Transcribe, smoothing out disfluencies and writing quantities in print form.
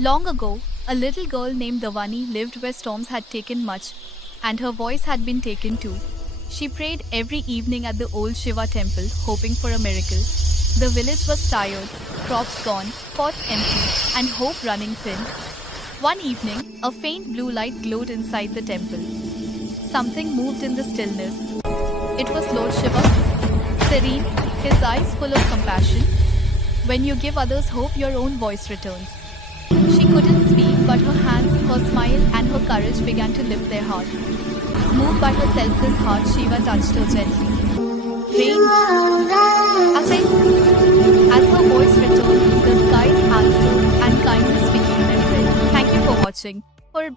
Long ago, a little girl named Davani lived where storms had taken much, and her voice had been taken too. She prayed every evening at the old Shiva temple, hoping for a miracle. The village was tired, crops gone, pots empty, and hope running thin. One evening, a faint blue light glowed inside the temple. Something moved in the stillness. It was Lord Shiva, serene, his eyes full of compassion. When you give others hope, your own voice returns. She couldn't speak, but her hands, her smile, and her courage began to lift their hearts. Moved by her selfless heart, Shiva touched her gently. Rain. As her voice returned, the skies answered, and kindness became their friend. Thank you for watching.